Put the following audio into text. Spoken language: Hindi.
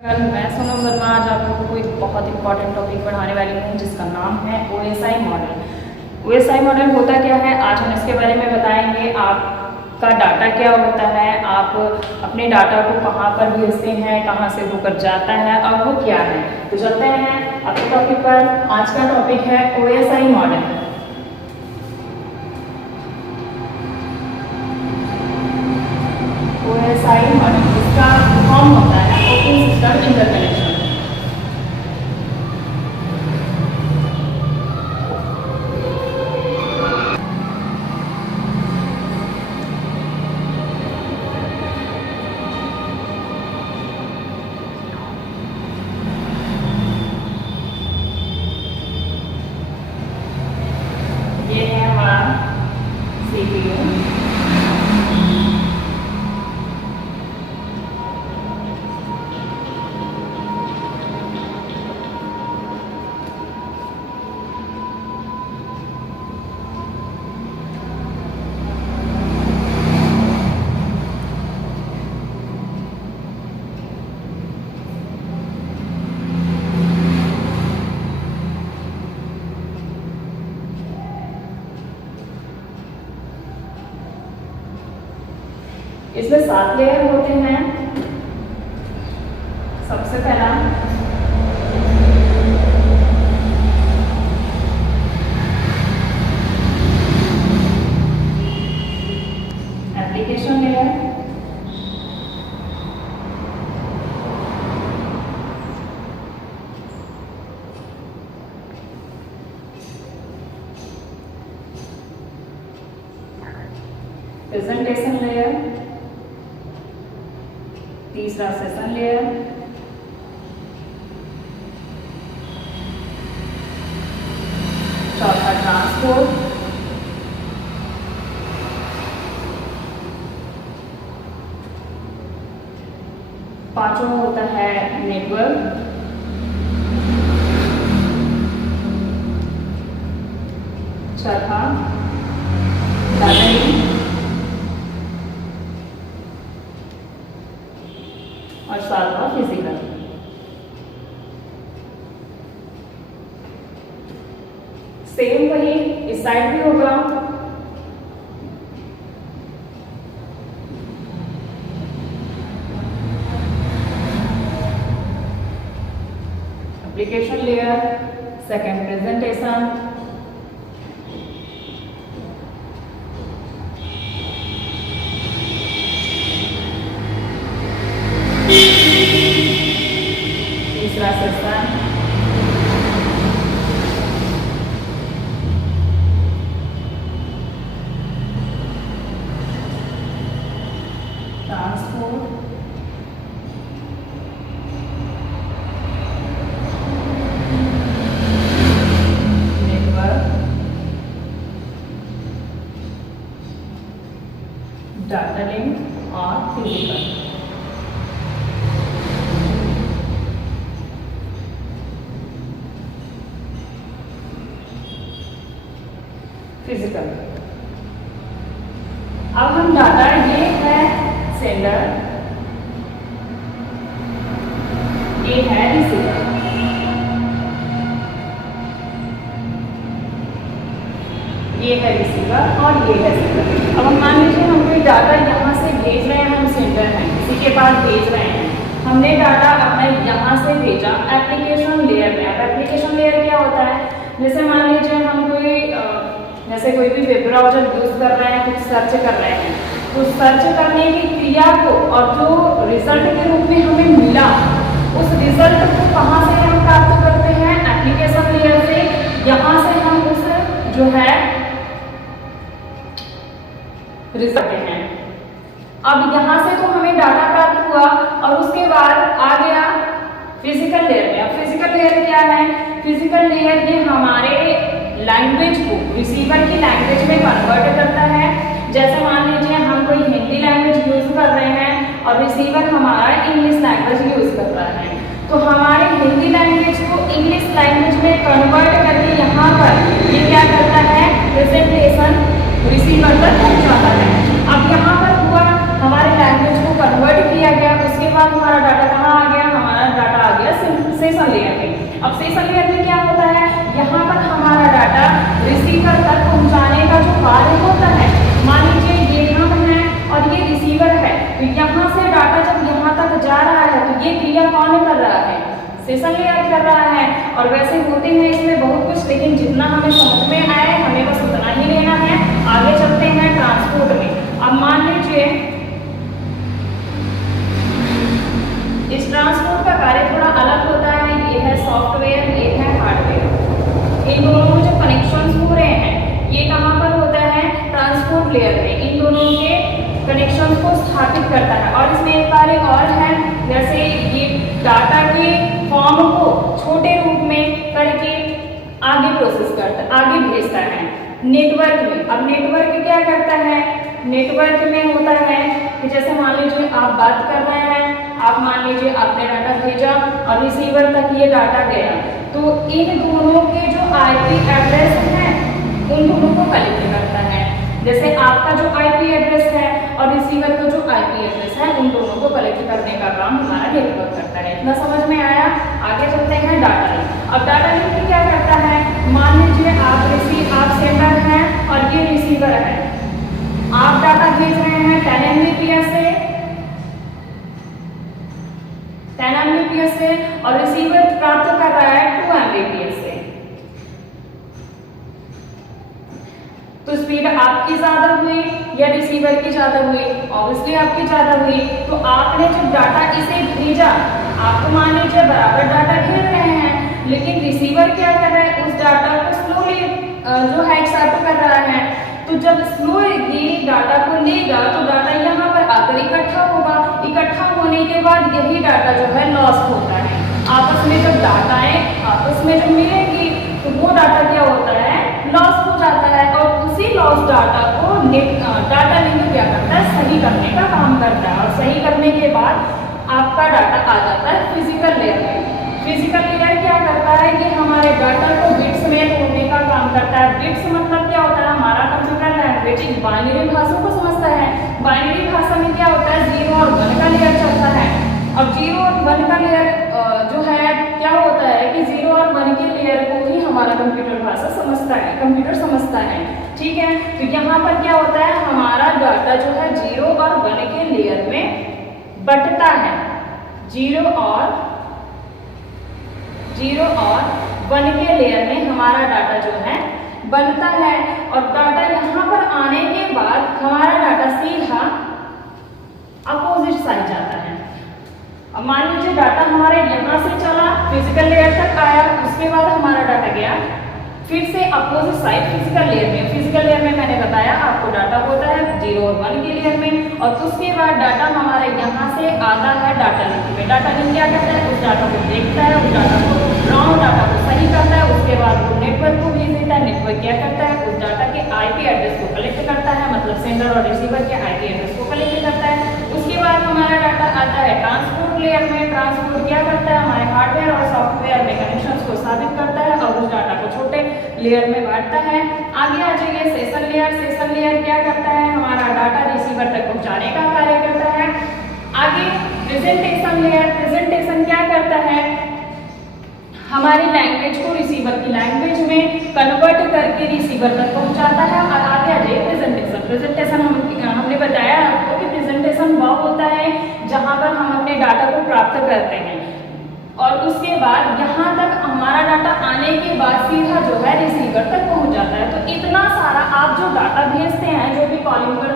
मैं सोनम वर्मा आज आप लोगों को एक बहुत इंपॉर्टेंट टॉपिक पढ़ाने वाली हूँ जिसका नाम है OSI मॉडल। OSI मॉडल होता क्या है, आज हम इसके बारे में बताएंगे। आपका डाटा क्या होता है, आप अपने डाटा को कहाँ पर भेजते हैं, कहाँ से होकर जाता है और वो क्या है। तो चलते हैं अपने टॉपिक पर। आज का टॉपिक है OSI मॉडल। OSI मॉडल इसका फॉर्म होता है ओपन सिस्टम इंटरकनेक्शन। ये है हमारा CPU। इसमें 7 लेयर होते हैं। सबसे पहला एप्लीकेशन लेयर, प्रेजेंटेशन लेयर, तीसरा सेशन लेयर, चौथा ट्रांसपोर्ट, पांचवा होता है नेटवर्क, छठा डाटा लिंक और 7वां फिजिकल। सेम वही इस साइड भी होगा। एप्लीकेशन लेयर, सेकंड प्रेजेंटेशन, तीसरा session, transport, network, data link और फिजिकल। फिजिकल। अब हम डाटा, ये है सेंडर, ये है रिसीवर। ये है रिसीवर और ये है सेंडर। अब हम मान लीजिए हम कोई डाटा यहाँ से भेज रहे हैं, हम सेंडर हैं, किसी के पास भेज रहे हैं। हमने डाटा अपना यहाँ से भेजा एप्लीकेशन लेयर में। अब एप्लीकेशन लेयर क्या होता है, जैसे मान लीजिए हम कोई भी वेब ब्राउज़र यूज कर रहे हैं, कुछ सर्च कर रहे हैं, तो सर्च करने की क्रिया को और जो रिजल्ट के रूप में हमें मिला, उस रिजल्ट को कहाँ से हम प्राप्त करते हैं, एप्लीकेशन लेयर से। यहाँ से हम उस जो है रिजल्ट हैं। अब यहाँ से तो हमें डाटा प्राप्त हुआ और उसके बाद आ गया फिजिकल लेयर में। अब फिजिकल लेयर क्या है, फिजिकल लेयर ये हमारे लैंग्वेज को रिसीवर की लैंग्वेज में कन्वर्ट करता है। जैसे मान लीजिए हम कोई हिंदी लैंग्वेज यूज कर रहे हैं और रिसीवर हमारा इंग्लिश लैंग्वेज यूज कर रहा है, तो हमारे हिंदी लैंग्वेज को इंग्लिश लैंग्वेज में कन्वर्ट करके यहाँ पर ये क्या करता है, प्रेजेंटेशन रिसीवर तक पहुँचाता है। अब यहाँ पर हुआ हमारे लैंग्वेज को कन्वर्ट किया गया, उसके बाद हमारा डाटा कहाँ आ गया, हमारा सेशन लेयर कर रहा है। और वैसे होते हैं इसमें बहुत कुछ, लेकिन जितना हमें समझ में आए हमें बस उतना ही लेना है। आगे चलते हैं ट्रांसपोर्ट में। अब मान लीजिए इस ट्रांसपोर्ट का कार्य थोड़ा अलग होता है। ये है सॉफ्टवेयर, ये है हार्डवेयर। इन दोनों में जो कनेक्शंस हो रहे हैं ये कहाँ पर होता है, ट्रांसपोर्ट लेयर में। इन दोनों के कनेक्शंस को स्थापित करता है। और इसमें एक कार्य और है, जैसे ये डाटा के फॉर्म को छोटे रूप में करके आगे प्रोसेस करता है, आगे भेजता है नेटवर्क में। अब नेटवर्क क्या करता है, नेटवर्क में होता है कि जैसे मान लीजिए आप बात कर रहे हैं, आप मान लीजिए आपने डाटा भेजा और रिसीवर तक ये डाटा गया, तो इन दोनों के जो आईपी एड्रेस हैं उन दोनों को कलेक्ट करता है। जैसे आपका जो आईपी एड्रेस है और रिसीवर का जो आईपी एड्रेस है उन दोनों को कलेक्ट करने का काम हमारा नेटवर्क करता है। इतना समझ में आया। आगे चलते हैं डाटा लिंक। अब डाटा लिंक क्या करता है, मान लीजिए आप सेंडर हैं और ये रिसीवर है। आप डाटा भेज रहे हैं 10 Mbps से, 10 Mbps से, और रिसीवर प्राप्त कर रहा है 2 Mbps से। तो स्पीड आपकी ज्यादा हुई या रिसीवर की ज्यादा हुई, ऑब्वियसली आपकी ज्यादा हुई। तो आपने जब डाटा इसे भेजा, आपको मान लीजिए बराबर डाटा भेज रहे हैं, लेकिन रिसीवर क्या कर रहा है, उस डाटा को स्लोली जो है एक्सेप्ट कर रहा है। तो जब स्लो ये डाटा को लेगा तो डाटा यहाँ पर आकर इकट्ठा होगा। इकट्ठा होने के बाद यही डाटा जो है लॉस होता है। आपस में जब डाटाएं आपस में जब मिलेंगी तो वो डाटा क्या होता है, लॉस हो जाता है। और उसी लॉस डाटा को डाटा लिंक क्या करता है, सही करने का काम करता है। और सही करने के बाद आपका डाटा आ जाता है फिजिकल लेयर में। फिजिकल लेयर क्या करता है कि हमारे डाटा को बिट्स में तोड़ने का काम करता है। बिट्स मतलब क्या होता है, हमारा कंप्यूटर लैंग्वेज बाइनरी भाषा को समझता है। बाइनरी भाषा में क्या होता है, 0 और 1 का लेयर चलता है। अब 0 और 1 का लेयर जो है क्या होता है कि 0 और 1 के लेयर को ही हमारा कंप्यूटर भाषा समझता है, कंप्यूटर समझता है। ठीक है, तो यहाँ पर क्या होता है, हमारा डाटा जो है 0 और 1 के लेयर में बंटता है। 0 और 1 के लेयर में हमारा डाटा जो है बनता है। और डाटा यहाँ पर आने के बाद हमारा डाटा सीधा अपोजिट साइड जाता है। अब मान लीजिए डाटा हमारे यहाँ से चला, फिजिकल लेयर तक आया, उसके बाद हमारा डाटा गया फिर से अपोजिट साइड फिजिकल लेयर में। फिजिकल लेयर में मैंने बताया आपको डाटा होता है 0 और 1 के लेयर में। और उसके बाद डाटा हमारे यहाँ से आता है डाटा लिंक में। डाटा लिंक क्या करता है, उस डाटा को देखता है, उस डाटा को रॉन्ग डाटा को सही करता है। उसके बाद वो नेटवर्क को भेज देता है। नेटवर्क क्या करता है, उस डाटा के आईपी एड्रेस को कलेक्ट करता है, मतलब सेंडर और रिसीवर के आईपी एड्रेस को कलेक्ट करता है। उसके बाद हमारा डाटा आता है ट्रांसपोर्ट लेयर में। ट्रांसपोर्ट क्या करता है, हमारे हार्डवेयर और सॉफ्टवेयर में कनेक्शंस को स्थापित करता है और उस डाटा को छोटे लेयर में बांटता है। आगे आ जाइए सेशन लेयर। सेशन लेयर क्या करता है, हमारा डाटा रिसीवर तक पहुंचाने का कार्य करता है। आगे प्रेजेंटेशन लेयर। प्रेजेंटेशन क्या करता है, हमारी लैंग्वेज को रिसीवर की लैंग्वेज में कन्वर्ट करके रिसीवर तक पहुंचाता है। और आगे आ जाइए प्रेजेंटेशन। प्रेजेंटेशन हमने बताया आपको कि प्रेजेंटेशन वह होता है जहां पर हम अपने डाटा को प्राप्त करते हैं और उसके बाद यहाँ तक हमारा डाटा आने के बाद सीधा जो है रिसीवर तक पहुंच जाता है। तो इतना सारा आप जो डाटा भेजते हैं, जो भी कॉलिंग पर